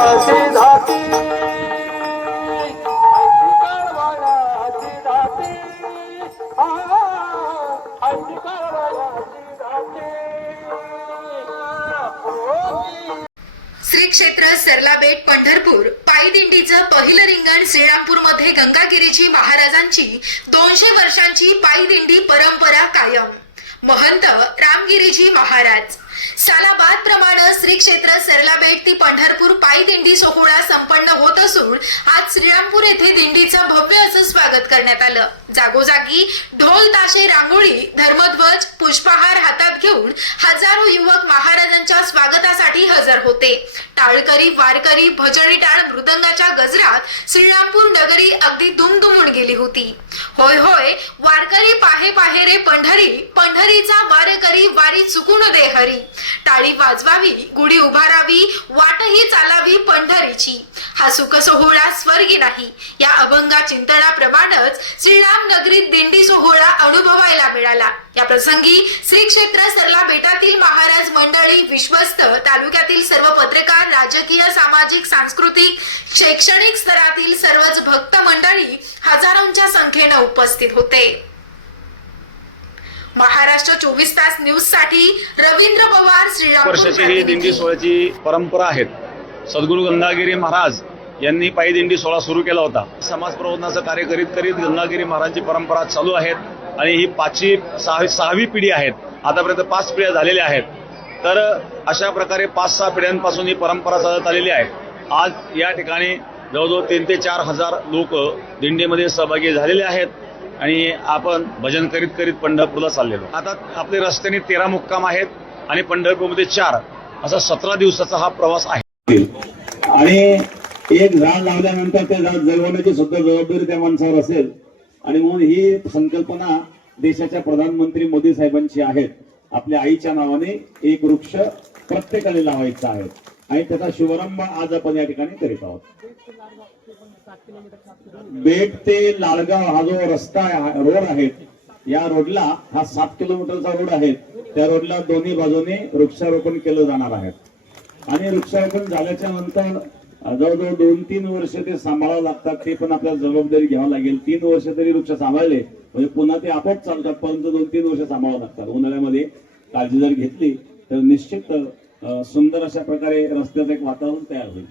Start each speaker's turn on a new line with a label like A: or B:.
A: अशी धाती
B: श्री क्षेत्र सरलाबेट पंढरपूर. पायी दिंडीचं पहिलं रिंगण श्रीरामपूरमध्ये गंगागिरीजी महाराजांची दोनशे वर्षांची पायी दिंडी परंपरा कायम. महंत रामगिरीजी महाराज. सालाबाद प्रमाणे श्री क्षेत्र सरलाबेट ती पायी दिंडी सोहळा संपन्न होत असून आज श्रीरामपूर येथे दिंडीचं भव्य असं स्वागत करण्यात आलं. जागोजागी ढोल ताशे रांगोळी धर्मध्वज पुष्पहार हातात घेऊन हजारो युवक महाराजांच्या स्वागतासाठी हजर होते. टाळकरी वारकरी भजनी टाळ मृदंगाच्या गजरात श्रीरामपूर नगरी अगदी दुमदुमून गेली होती. होय होय वारकरी पाहे पाहे रे पंढरी पंढरीचा वारकरी वारी चुकून दे हरी. टाळी वाजवावी गुढी उभारावी वाटही चालावी पंढरीची. हा सुख सोहळा स्वर्गी नाही. या अभंगा चिंतनाप्रमाणेच श्रीराम नगरीत दिंडी सोहळा अनुभवायला मिळाला. या प्रसंगी श्री क्षेत्र सरला बेटातील महाराज मंडळी विश्वस्त तालुक्यातील सर्व पत्रकार राजकीय सामाजिक सांस्कृतिक शैक्षणिक स्तरातील सर्वच भक्त मंडळी हजारोंच्या संख्येनं उपस्थित होते. चोवीस तास न्यूजसाठी रवींद्र पवार
C: वर्षाची ही दिंडी सोहळ्याची परंपरा आहेत. सद्गुरू गंगागिरी महाराज यांनी पायी दिंडी सोहळा सुरू केला होता. समाज प्रबोधनाचं कार्य करीत करीत गंगागिरी महाराजांची परंपरा चालू आहेत आणि ही पाचवी सहावी सहावी पिढी आहेत. आतापर्यंत पाच पिढ्या झालेल्या आहेत. तर अशा प्रकारे पाच सहा पिढ्यांपासून ही परंपरा चालत आलेली आहे. आज या ठिकाणी जवळजवळ तीन ते चार हजार लोक दिंडीमध्ये सहभागी झालेले आहेत. आणि आपण भजन करीत करीत पंढरपूरला चाललेलो. आता आपले रस्त्याने तेरा मुक्काम आहेत आणि पंढरपूरमध्ये चार. असा सतरा दिवसाचा हा प्रवास आहे.
D: आणि एक झाड लावल्यानंतर ते झाड जगवण्याची सुद्धा जबाबदारी त्या माणसावर असेल. आणि म्हणून ही संकल्पना देशाच्या प्रधानमंत्री मोदी साहेबांची आहे. आपल्या आईच्या नावाने एक वृक्ष प्रत्येकाने लावायचा आहे. आणि त्याचा शुभारंभ आज आपण या ठिकाणी करीत आहोत. बेट ते लालगाव हा जो रस्ता रोड आहे या रोडला हा सात किलोमीटरचा रोड आहे. त्या रोडला दोन्ही बाजूने वृक्षारोपण केलं जाणार आहे. आणि वृक्षारोपण झाल्याच्यानंतर जवळजवळ दोन तीन वर्ष ते सांभाळावं लागतात ते पण आपल्याला जबाबदारी घ्यावं लागेल. तीन वर्ष तरी वृक्ष सांभाळले म्हणजे पुन्हा ते आपोआप चालतात परंतु दोन तीन वर्ष सांभाळावं लागतात. उन्हाळ्यामध्ये काळजी जर घेतली तर निश्चित सुंदर अशा प्रकारे रस्त्याचं एक वातावरण तयार होईल.